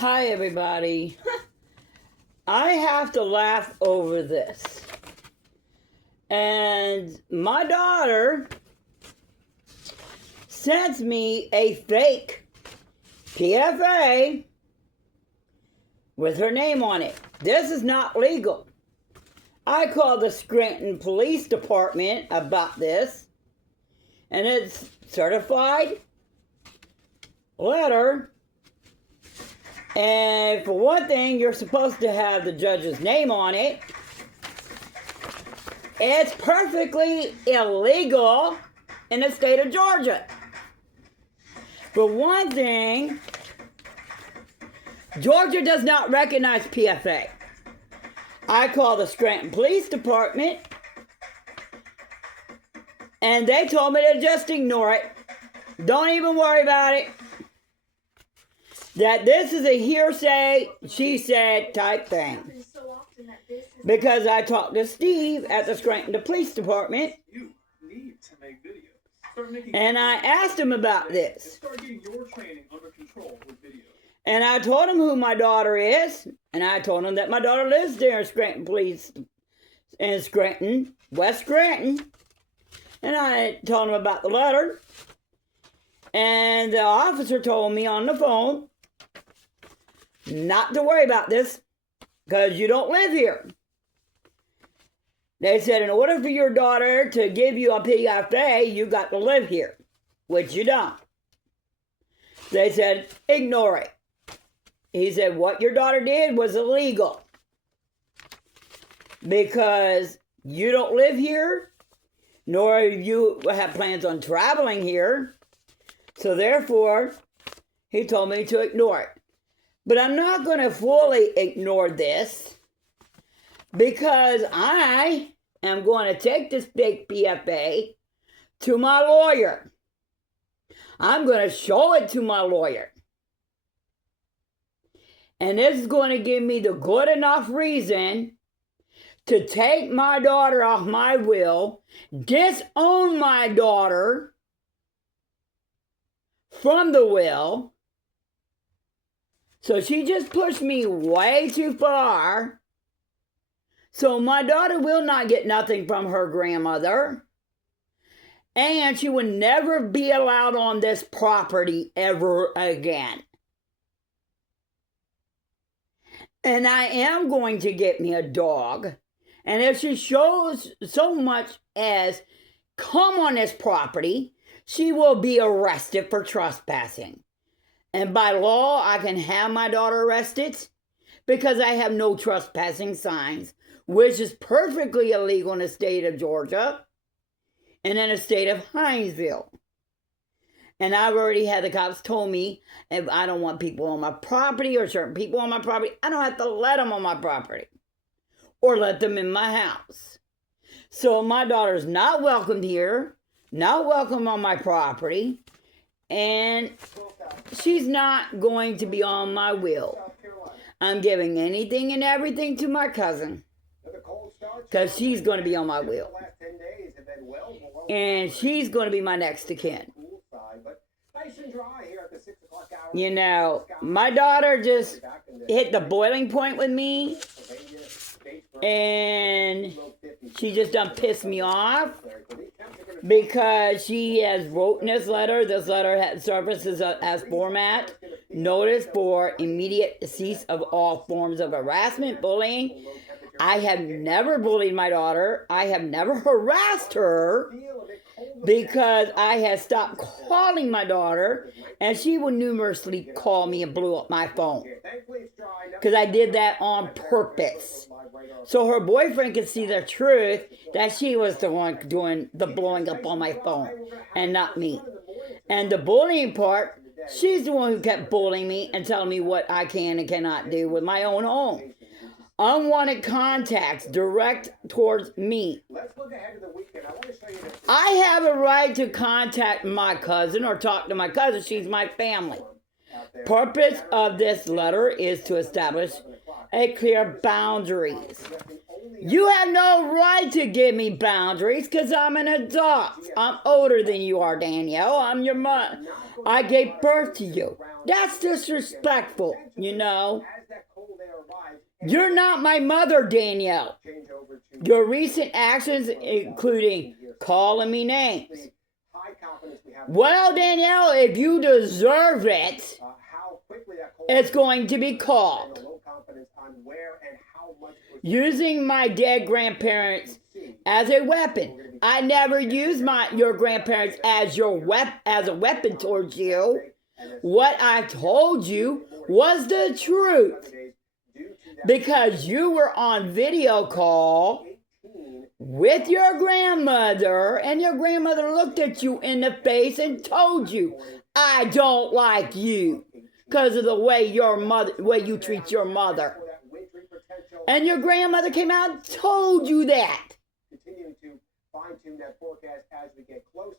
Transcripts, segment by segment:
Hi, everybody. I have to laugh over this. And my daughter sends me a fake PFA with her name on it. This is not legal. I called the Scranton Police Department about this, and it's certified letter. And for one thing, you're supposed to have the judge's name on it. It's perfectly illegal in the state of Georgia. For one thing, Georgia does not recognize PFA. I called the Scranton Police Department, and they told me to just ignore it. Don't even worry about it. That this is a hearsay, she said type thing. Because I talked to Steve at the Scranton Police Department, you need to make videos. And I asked him about this. Start getting your training under control with videos. And I told him who my daughter is, and I told him that my daughter lives there in Scranton Police, in Scranton, West Scranton. And I told him about the letter. And the officer told me on the phone not to worry about this because you don't live here. They said in order for your daughter to give you a PFA, you got to live here, which you don't. They said, ignore it. He said, what your daughter did was illegal because you don't live here, nor you have plans on traveling here. So therefore, he told me to ignore it. But I'm not going to fully ignore this because I am going to take this big PFA to my lawyer. I'm going to show it to my lawyer. And this is going to give me the good enough reason to take my daughter off my will, disown my daughter from the will. So she just pushed me way too far. So my daughter will not get nothing from her grandmother. And she would never be allowed on this property ever again. And I am going to get me a dog. And if she shows so much as come on this property, she will be arrested for trespassing. And by law, I can have my daughter arrested because I have no trespassing signs, which is perfectly illegal in the state of Georgia and in the state of Hinesville. And I've already had the cops told me if I don't want people on my property or certain people on my property, I don't have to let them on my property or let them in my house. So my daughter's not welcome here, not welcome on my property, and she's not going to be on my will. I'm giving anything and everything to my cousin because she's going to be on my will. And she's going to be my next of kin. You know, my daughter just hit the boiling point with me. And she just done pissed me off. Because she has written this letter. This letter has services as format. Notice for immediate cease of all forms of harassment, bullying. I have never bullied my daughter. I have never harassed her because I had stopped calling my daughter and she would numerously call me and blew up my phone. Because I did that on purpose. So her boyfriend could see the truth that she was the one doing the blowing up on my phone and not me. And the bullying part, she's the one who kept bullying me and telling me what I can and cannot do with my own home. Unwanted contacts direct towards me. I have a right to contact my cousin or talk to my cousin. She's my family. Purpose of this letter is to establish a clear boundaries. You have no right to give me boundaries because I'm an adult. I'm older than you are, Danielle. I'm your mother. I gave birth to you. That's disrespectful, you know. You're not my mother, Danielle. Your recent actions, including calling me names. Well, Danielle, if you deserve it, it's going to be called. Using my dead grandparents as a weapon. I never used your grandparents as a weapon towards you. What I told you was the truth. Because you were on video call with your grandmother, and your grandmother looked at you in the face and told you, I don't like you because of the way you treat your mother. And your grandmother came out and told you that.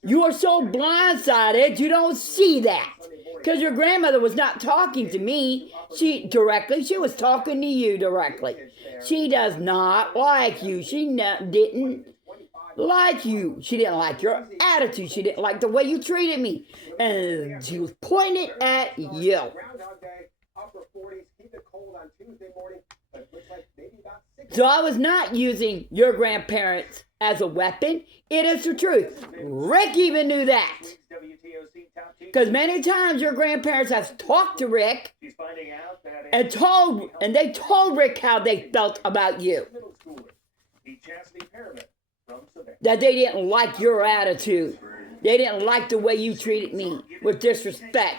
You are so blindsided, you don't see that. Because your grandmother was not talking to me she was talking to you directly. She does not like you. She didn't like you. She didn't like your attitude. She didn't like the way you treated me. And she was pointing at you. So I was not using your grandparents as a weapon. It is the truth. Rick even knew that. Because many times your grandparents have talked to Rick and they told Rick how they felt about you. That they didn't like your attitude. They didn't like the way you treated me with disrespect.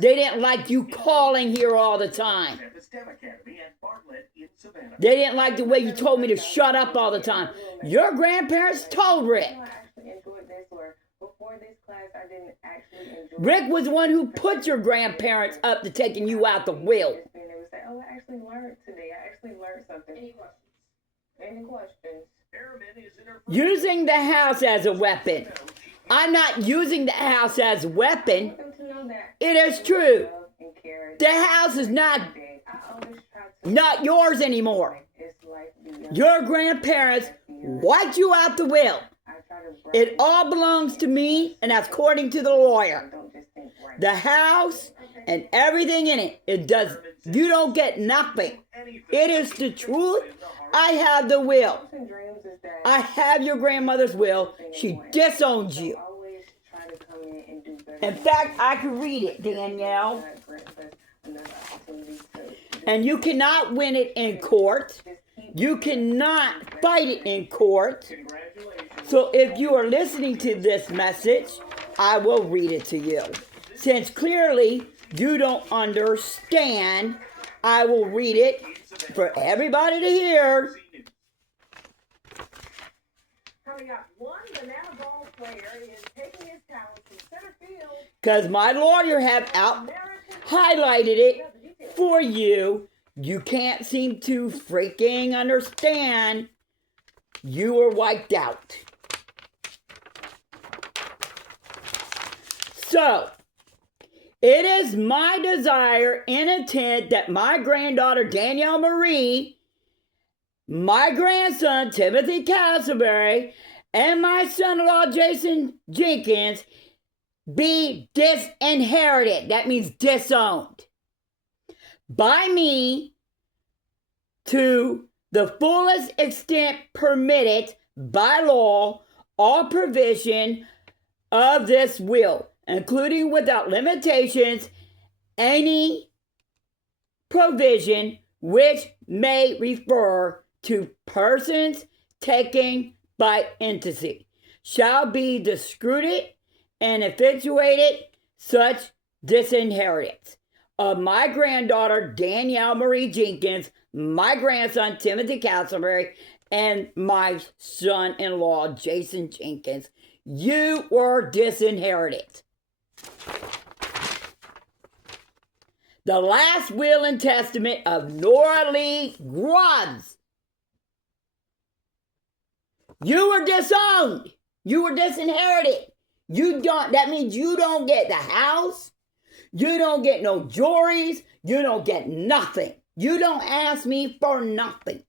They didn't like you calling here all the time. They didn't like the way you told me to shut up all the time. Your grandparents told Rick. Rick was the one who put your grandparents up to taking you out the will. Oh, I actually learned today. I actually learned something. Any questions? Using the house as a weapon. I'm not using the house as a weapon. It is true. The house is not yours anymore. Your grandparents wiped you out the will. It all belongs to me, and that's according to the lawyer. The house and everything in it, you don't get nothing. It is the truth. I have the will. I have your grandmother's will. She disowned you. In fact, I can read it, Danielle. And you cannot win it in court. You cannot fight it in court. So if you are listening to this message, I will read it to you. Since clearly you don't understand, I will read it for everybody to hear. Coming up, one banana ball player is taking his talent to center field. Because my lawyer have highlighted it for you. You can't seem to freaking understand. You were wiped out. So, it is my desire and intent that my granddaughter Danielle Marie, my grandson Timothy Castleberry, and my son-in-law Jason Jenkins be disinherited. That means disowned. By me to the fullest extent permitted by law or provision of this will, including without limitations any provision which may refer to persons taken by entity, shall be discredited and effectuated such disinheritance of my granddaughter Danielle Marie Jenkins, my grandson Timothy Castleberry, and my son-in-law Jason Jenkins. You were disinherited. The last will and testament of Nora Lee Grubbs. You were disowned. You were disinherited. That means you don't get the house. You don't get no jewelries. You don't get nothing. You don't ask me for nothing.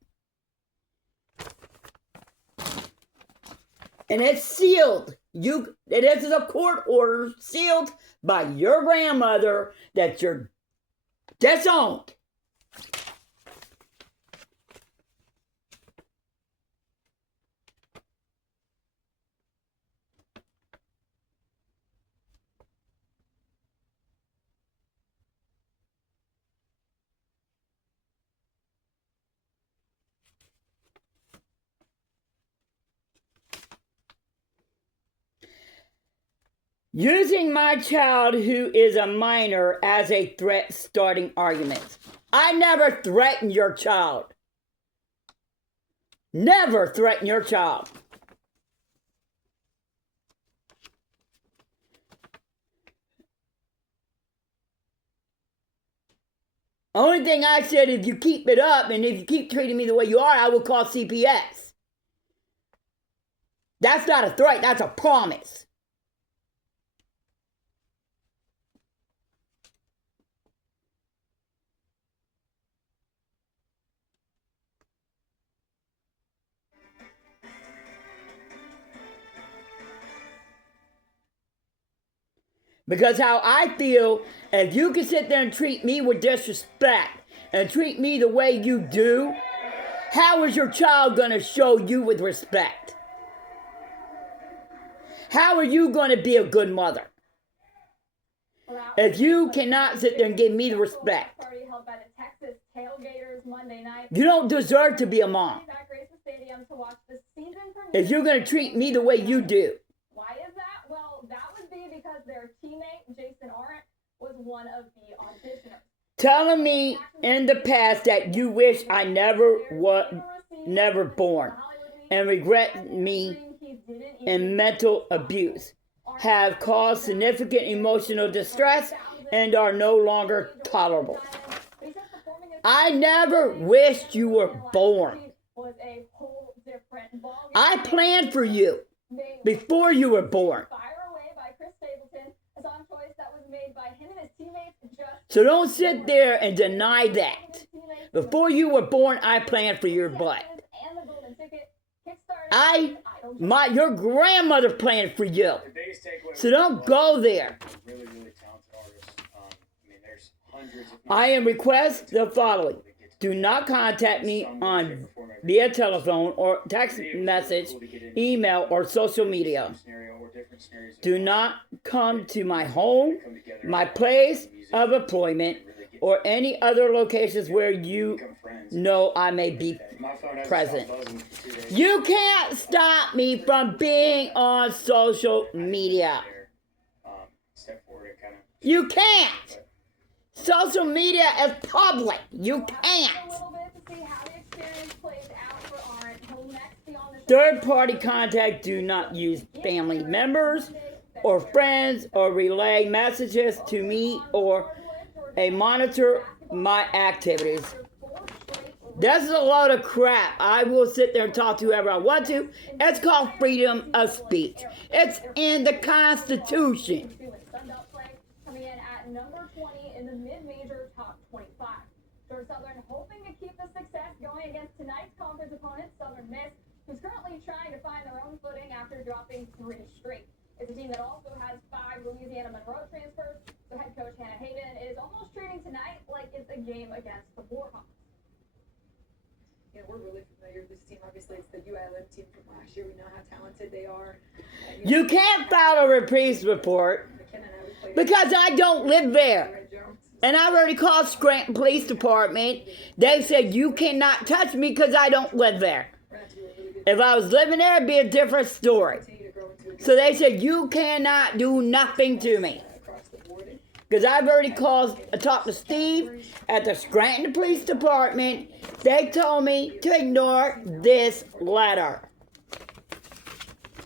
And it's sealed. This is a court order sealed by your grandmother that you're disowned. Using my child who is a minor as a threat starting arguments. I never threatened your child. Never threaten your child. Only thing I said, if you keep it up and if you keep treating me the way you are, I will call CPS. That's not a threat, that's a promise. Because how I feel, if you can sit there and treat me with disrespect and treat me the way you do, how is your child going to show you with respect? How are you going to be a good mother? If you cannot sit there and give me the respect, you don't deserve to be a mom. If you're going to treat me the way you do. Why is that? Well, that would be because their teammate, Jason Arendt, was one of the auditioners. Telling me in the past that you wish I never born and regret me and mental abuse have caused significant emotional distress and are no longer tolerable. I never wished you were born. I planned for you before you were born. So don't sit there and deny that. Before you were born, I planned for your butt. Your grandmother planned for you. So don't go there. I am request the following. Do not contact me on via telephone or text message, email, or social media. Do not come to my home, my place of employment, or any other locations where you know I may be present. You can't stop me from being on social media. You can't. Social media is public. You can't. Third-party contact, do not use family members or friends or relay messages to me or monitor my activities. This is a load of crap. I will sit there and talk to whoever I want to. It's called freedom of speech. It's in the Constitution. Coming in at number 20 in the mid-major top 25. Georgia Southern hoping to keep the success going against tonight's conference opponent, Southern Miss, who's currently trying to find their own footing after dropping 3 straight. It's a team that also has 5 Louisiana Monroe transfers, so head coach Hannah Hayden is almost treating tonight like it's a game against the Warhawks. You know, we're really familiar with this team. Obviously, it's the UILM team from last year. We know how talented they are. You can't file a reprise report because I don't live there. And I already called Scranton Police Department. They said you cannot touch me because I don't live there. If I was living there, it'd be a different story. So they said you cannot do nothing to me. Because I've already talked to Steve at the Scranton Police Department. They told me to ignore this letter.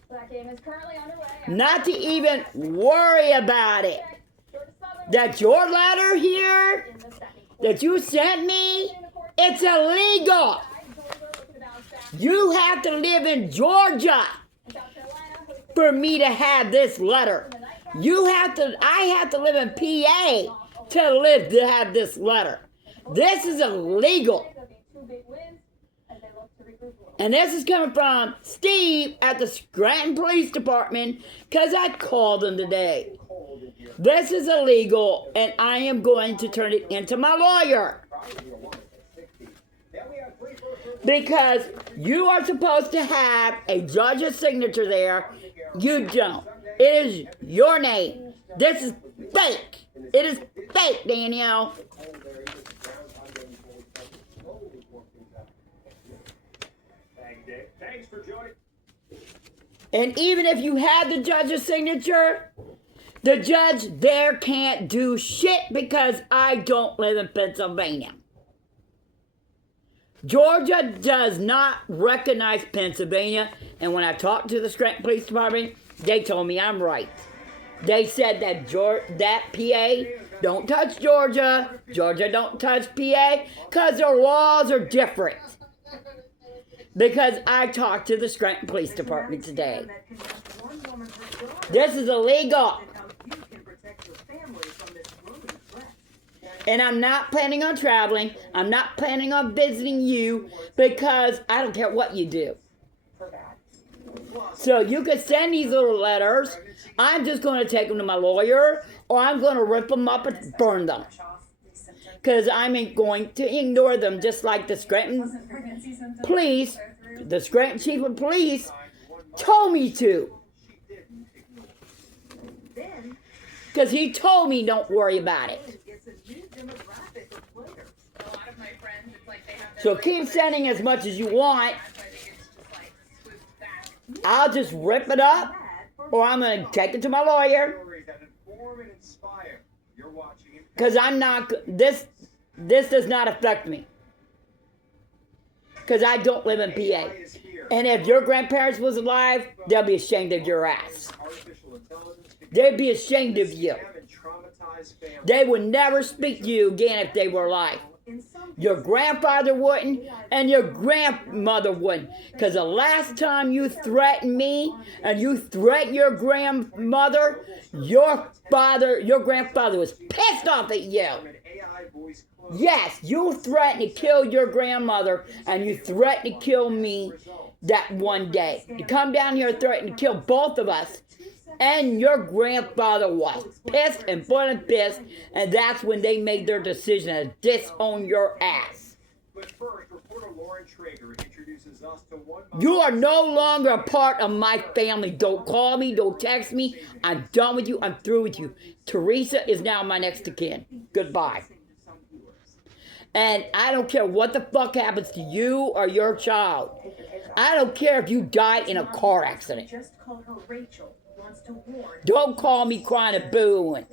That game is currently underway. Not to even worry about it. That your letter here that you sent me, it's illegal. You have to live in Georgia for me to have this letter. I have to live in PA to have this letter. This is illegal. There'll be 2 big wins as they look to regroup a little. And this is coming from Steve at the Scranton Police Department because I called him today. This is illegal, and I am going to turn it into my lawyer. Because you are supposed to have a judge's signature there. You don't. It is your name. This is fake. It is fake, Danielle. Thanks for joining. And even if you had the judge's signature, the judge there can't do shit because I don't live in Pennsylvania. Georgia does not recognize Pennsylvania, and when I talked to the Scranton Police Department, they told me I'm right. They said that that PA don't touch Georgia, Georgia don't touch PA, because their laws are different. Because I talked to the Scranton Police Department today. This is illegal. And I'm not planning on traveling. I'm not planning on visiting you because I don't care what you do. So you could send these little letters. I'm just going to take them to my lawyer, or I'm going to rip them up and burn them. Because I'm going to ignore them just like the Scranton Police, the Scranton Chief of Police told me to. Because he told me don't worry about it. So keep sending as much as you want. I'll just rip it up, or I'm going to take it to my lawyer. Because I'm not, this does not affect me. Because I don't live in PA. And if your grandparents was alive, they'll be ashamed of your ass. They'd be ashamed of you. They would never speak to you again if they were alive. Your grandfather wouldn't, and your grandmother wouldn't. Because the last time you threatened me, and you threatened your grandmother, your grandfather was pissed off at you. Yes, you threatened to kill your grandmother, and you threatened to kill me that one day. You come down here and threaten to kill both of us. And your grandfather was pissed and pissed, and that's when they made their decision to disown your ass. But first, reporter Lauren Traeger introduces us to one. You are no longer a part of my family. Don't call me, don't text me. I'm done with you, I'm through with you. Teresa is now my next of kin. Goodbye. And I don't care what the fuck happens to you or your child. I don't care if you die in a car accident. Just call her Rachel. To warn. Don't call me crying and booing.